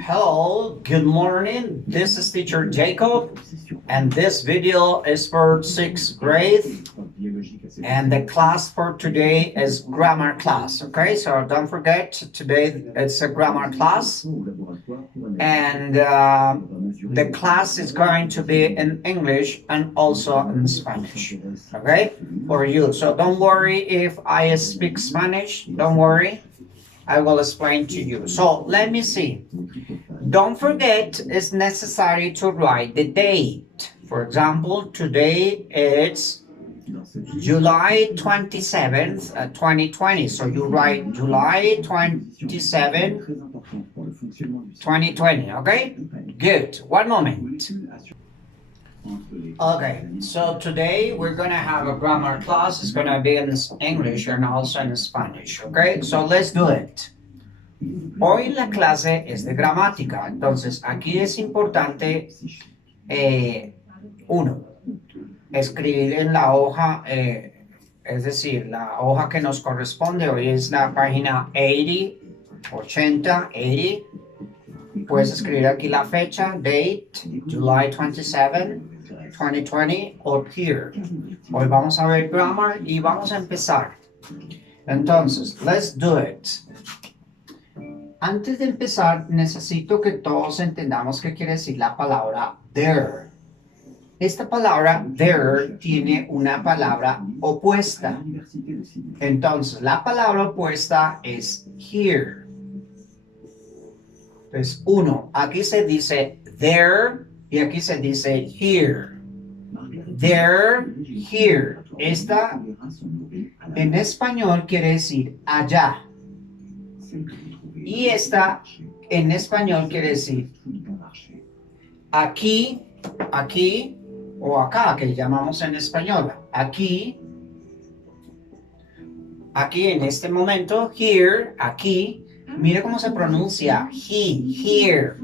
Hello, good morning. This is teacher Jacob, and this video is for 6th grade. And the class for today is grammar class. Okay, so don't forget, today it's a grammar class. And the class is going to be in English and also in Spanish. Okay, for you. So don't worry if I speak Spanish, don't worry. I will explain to you. So let me see. Don't forget, it's necessary to write the date. For example, today it's July 27th, 2020. So you write July 27th, 2020. Okay? Good. One moment. Okay, so today we're gonna have a grammar class. It's gonna be in English and also in Spanish. Okay, so let's do it. Hoy la clase es de gramática, entonces aquí es importante, uno, escribir en la hoja, es decir, la hoja que nos corresponde. Hoy es la página 80, puedes escribir aquí la fecha, date, July 27, 2020, o here. Hoy vamos a ver grammar y vamos a empezar. Entonces, let's do it. Antes de empezar, necesito que todos entendamos qué quiere decir la palabra there. Esta palabra there tiene una palabra opuesta. Entonces, la palabra opuesta es here. Entonces, uno, aquí se dice there y aquí se dice here. There, here. Esta en español quiere decir allá. Y esta en español quiere decir aquí, aquí o acá, que llamamos en español. Aquí, aquí en este momento, here, aquí. Mire cómo se pronuncia here.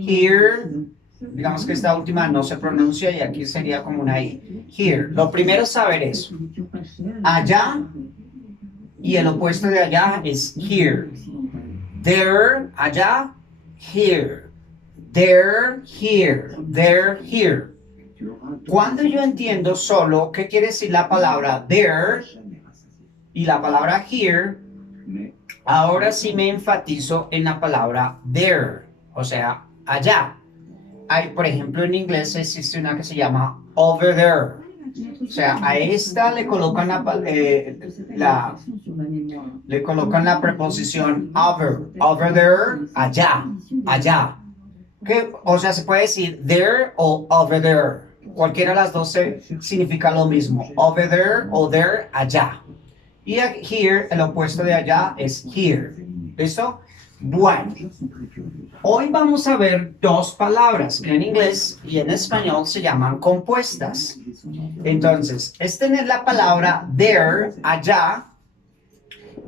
Here, digamos que esta última no se pronuncia y aquí sería como una I. Here. Lo primero es saber eso. Allá y el opuesto de allá es here. There, allá, here. There, here. There, here. Cuando yo entiendo solo qué quiere decir la palabra there y la palabra here, ahora sí me enfatizo en la palabra there, o sea, allá. Hay, por ejemplo, en inglés existe una que se llama over there. O sea, a esta le colocan le colocan la preposición over there, allá, allá. Que, o sea, se puede decir there o over there. Cualquiera de las dos significa lo mismo. Over there o there, allá. Y here, el opuesto de allá es here. ¿Listo? Bueno, hoy vamos a ver dos palabras que en inglés y en español se llaman compuestas. Entonces, es tener la palabra there, allá,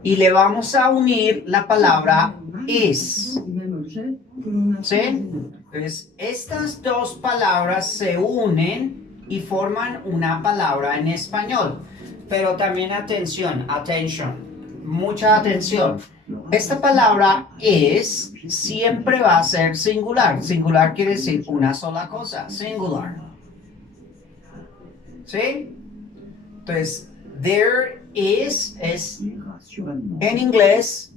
y le vamos a unir la palabra is. ¿Sí? Entonces, estas dos palabras se unen y forman una palabra en español. Pero también atención, mucha atención. Esta palabra is siempre va a ser singular. Singular quiere decir una sola cosa, singular. ¿Sí? Entonces, there is en inglés,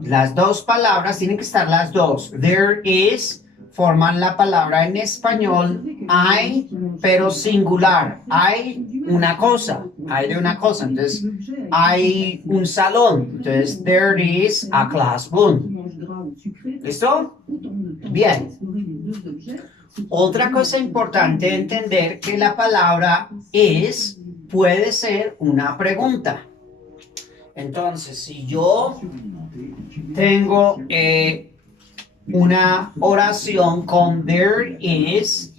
las dos palabras tienen que estar las dos. There is forman la palabra en español hay, pero singular. Hay una cosa, hay de una cosa. Entonces, hay un salón. Entonces, there is a classroom. ¿Listo? Bien. Otra cosa importante entender que la palabra is puede ser una pregunta. Entonces, si yo tengo una oración con there is,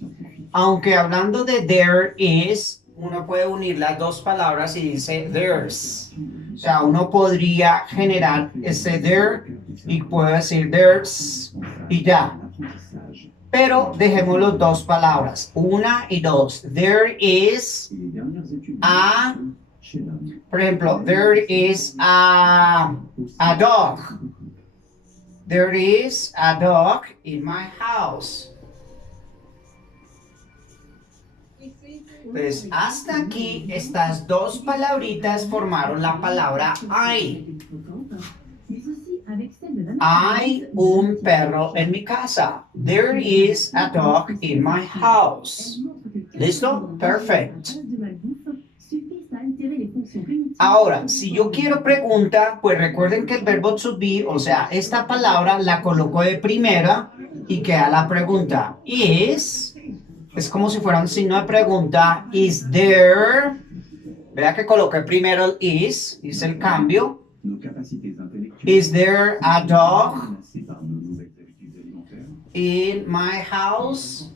aunque hablando de there is, uno puede unir las dos palabras y dice there's. O sea, uno podría generar ese there y puede decir there's y ya. Pero dejemos las dos palabras, una y dos. There is a, por ejemplo, there is a dog. There is a dog in my house. Pues hasta aquí estas dos palabritas formaron la palabra hay. Hay un perro en mi casa. There is a dog in my house. ¿Listo? Perfect. Ahora, si yo quiero pregunta, pues recuerden que el verbo to be, o sea, esta palabra la coloco de primera y queda la pregunta. Es como si fuera un signo de pregunta. Is there? Vea que coloqué primero el is, hice el cambio. Is there a dog in my house?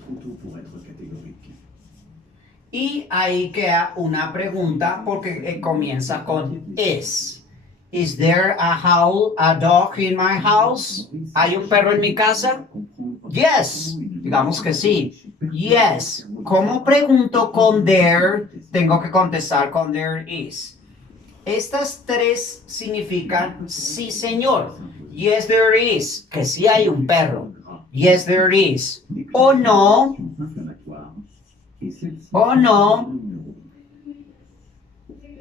Y ahí queda una pregunta porque comienza con is. Is there a dog in my house? ¿Hay un perro en mi casa? Yes. Digamos que sí. Yes. ¿Cómo pregunto con there? Tengo que contestar con there is. Estas tres significan sí, señor. Yes, there is. Que sí hay un perro. Yes, there is. O no. O no.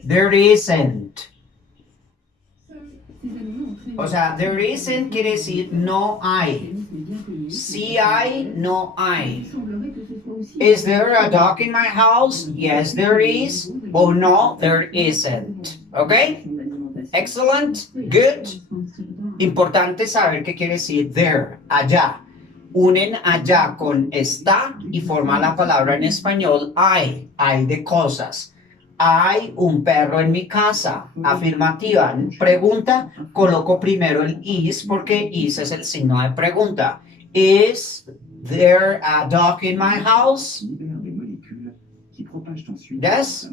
There isn't. O sea, there isn't quiere decir no hay. Sí hay, no hay. Is there a dog in my house? Yes, there is. Oh, no, there isn't. Okay? Excellent. Good. Importante saber qué quiere decir there, allá. Unen allá con está y forma la palabra en español hay de cosas. Hay un perro en mi casa. Afirmativa. Pregunta, coloco primero el is porque is es el signo de pregunta. Is there a dog in my house? Yes?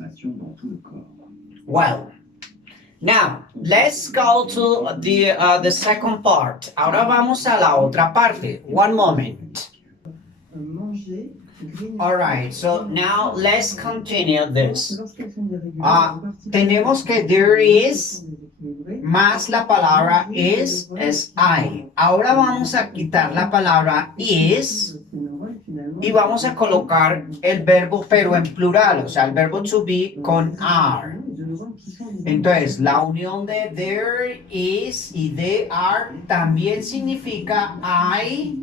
Well, now, let's go to the second part. Ahora vamos a la otra parte. One moment. All right, so now let's continue this. Tenemos que there is más la palabra is es I. Ahora vamos a quitar la palabra is y vamos a colocar el verbo pero en plural, o sea, el verbo to be con are. Entonces, la unión de there is y they are también significa hay.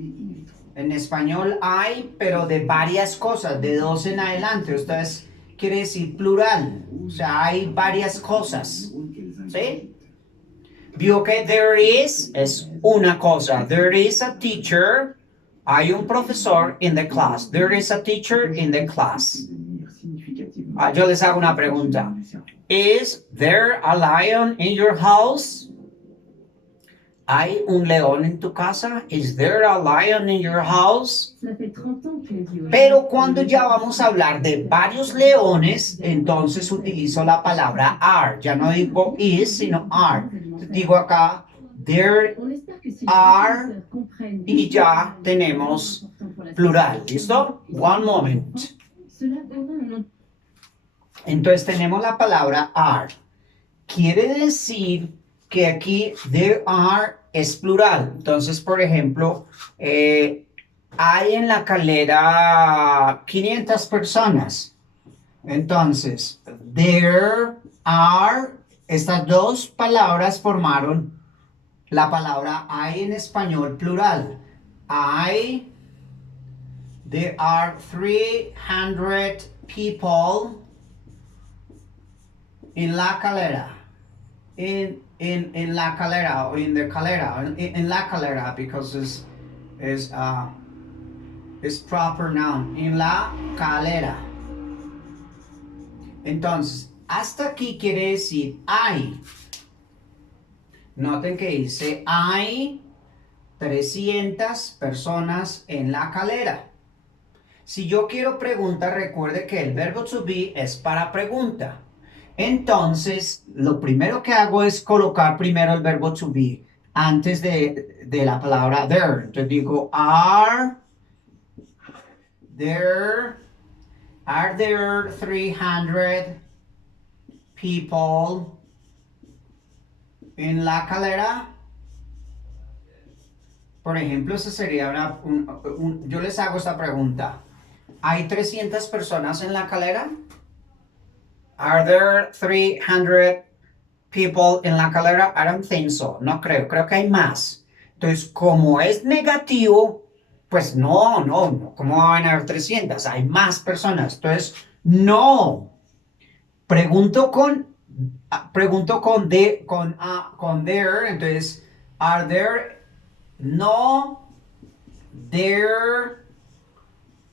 En español hay, pero de varias cosas, de dos en adelante. Entonces, quiere decir plural. O sea, hay varias cosas. ¿Sí? Vio que there is es una cosa. There is a teacher. Hay un profesor in the class. There is a teacher in the class. Yo les hago una pregunta. Is there a lion in your house? ¿Hay un león en tu casa? Is there a lion in your house? Pero cuando ya vamos a hablar de varios leones, entonces utilizo la palabra are. Ya no digo is, sino are. Digo acá, there are y ya tenemos plural. ¿Listo? One moment. Entonces tenemos la palabra are. Quiere decir que aquí there are es plural. Entonces, por ejemplo, hay en la calera 500 personas. Entonces, there are, estas dos palabras formaron la palabra hay en español plural. There are 300 people in la calera. In la calera or in the calera, in la calera because is proper noun. In la calera. Entonces, hasta aquí quiere decir hay. Noten que dice hay 300 personas en la calera. Si yo quiero pregunta, recuerde que el verbo to be es para pregunta. Entonces, lo primero que hago es colocar primero el verbo to be antes de la palabra there. Entonces digo, are there 300 people in la calera? Por ejemplo, esa sería yo les hago esta pregunta. ¿Hay 300 personas en la calera? Are there 300 people in la calera? I don't think so. No creo. Creo que hay más. Entonces, como es negativo, pues no. ¿Cómo van a haber 300? Hay más personas. Entonces, no. Pregunto con there. Entonces, are there? No, there.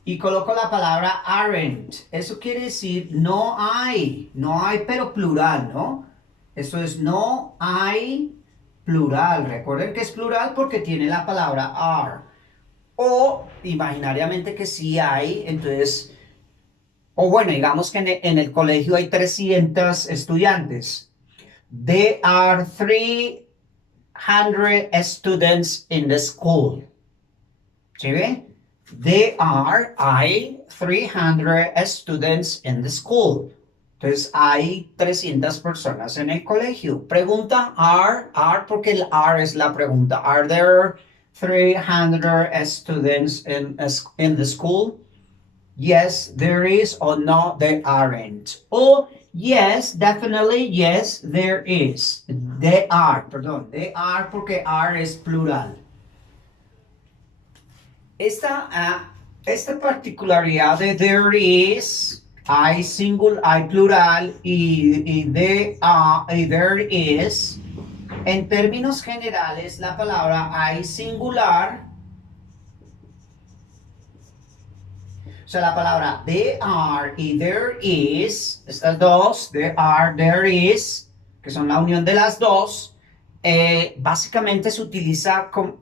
Y coloco la palabra aren't. Eso quiere decir no hay. No hay, pero plural, ¿no? Eso es no hay plural. Recuerden que es plural porque tiene la palabra are. O imaginariamente que sí hay, entonces, o bueno, digamos que en el colegio hay 300 estudiantes. There are 300 students in the school. ¿Sí ve? Hay 300 students in the school. Entonces, hay 300 personas en el colegio. Pregunta are porque el are es la pregunta. Are there 300 students in the school? Yes, there is, or no, there aren't. Or yes, definitely, yes, there is. They are porque are es plural. Esta particularidad de there is, hay plural y there is, en términos generales, la palabra hay singular, o sea, la palabra there are y there is, estas dos, there are, there is, que son la unión de las dos, básicamente se utiliza como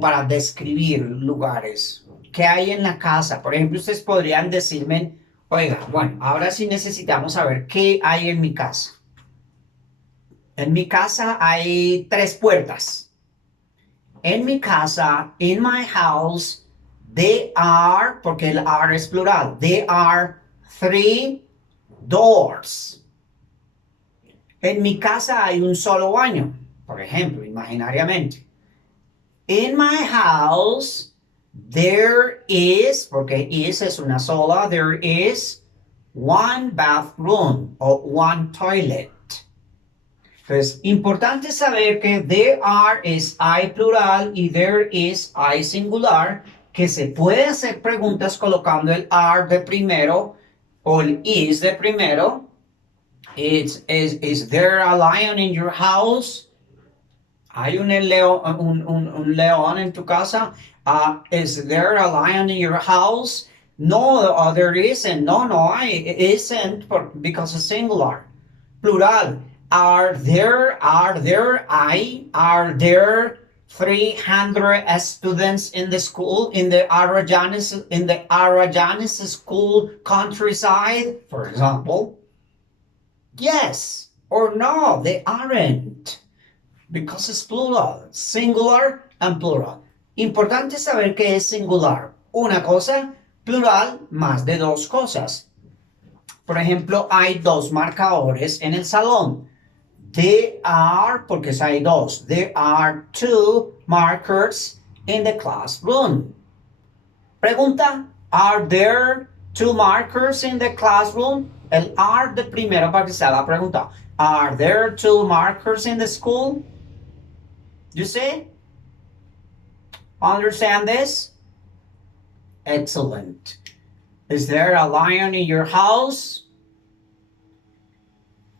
para describir lugares que hay en la casa. Por ejemplo, ustedes podrían decirme, oiga, bueno, ahora sí necesitamos saber qué hay en mi casa. En mi casa hay 3 puertas. En mi casa, in my house, there are, porque el are es plural, there are 3 doors. En mi casa hay un solo baño, por ejemplo, imaginariamente. In my house, there is, porque is es una sola, there is one bathroom o one toilet. Entonces, importante saber que there are es I plural y there is I singular, que se puede hacer preguntas colocando el are de primero o el is de primero. Is there a lion in your house? ¿Hay un león en tu casa? Is there a lion in your house? No, there isn't. No hay. It isn't because it's singular. Plural. Are there 300 students in the school in the Arajanis school countryside, for example? Yes or no, they aren't. Because it's plural, singular and plural. Importante saber qué es singular. Una cosa, plural, más de 2 cosas. Por ejemplo, hay 2 marcadores en el salón. There are, porque hay 2. There are 2 markers in the classroom. Pregunta, are there 2 markers in the classroom? El are de primero para que sea la pregunta. Are there 2 markers in the school? You see? Understand this? Excellent. Is there a lion in your house?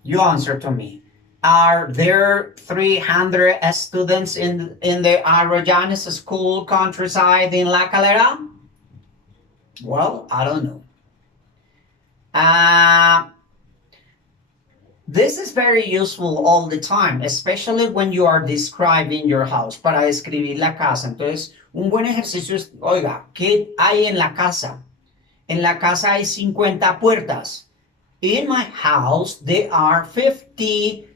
You answer to me. Are there 300 students in the Arroyanes school countryside in La Calera? Well, I don't know. This is very useful all the time, especially when you are describing your house, para describir la casa. Entonces, un buen ejercicio es, oiga, ¿qué hay en la casa? En la casa hay 50 puertas. In my house, there are 50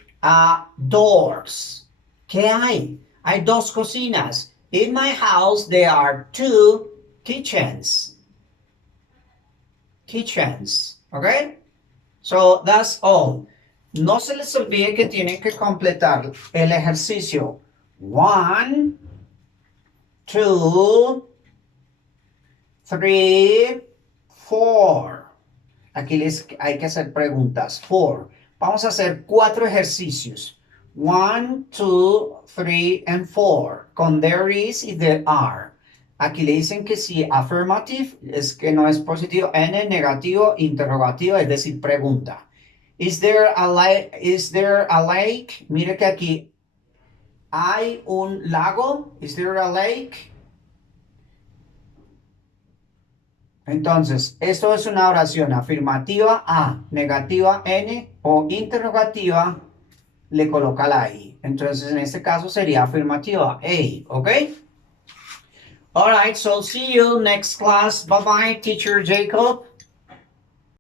doors. ¿Qué hay? Hay 2 cocinas. In my house, there are 2 kitchens. Okay? So, that's all. No se les olvide que tienen que completar el ejercicio 1, 2, 3, 4. Aquí hay que hacer preguntas. 4. Vamos a hacer 4 ejercicios. 1, 2, 3, and 4. Con there is y there are. Aquí le dicen que si affirmative es que no es positivo, N negativo, interrogativo, es decir, pregunta. Is there a lake? Mire que aquí hay un lago. Is there a lake? Entonces, esto es una oración afirmativa A, negativa N o interrogativa, le coloca la I. Entonces, en este caso sería afirmativa A, ¿ok? All right, so see you next class. Bye-bye, teacher Jacob.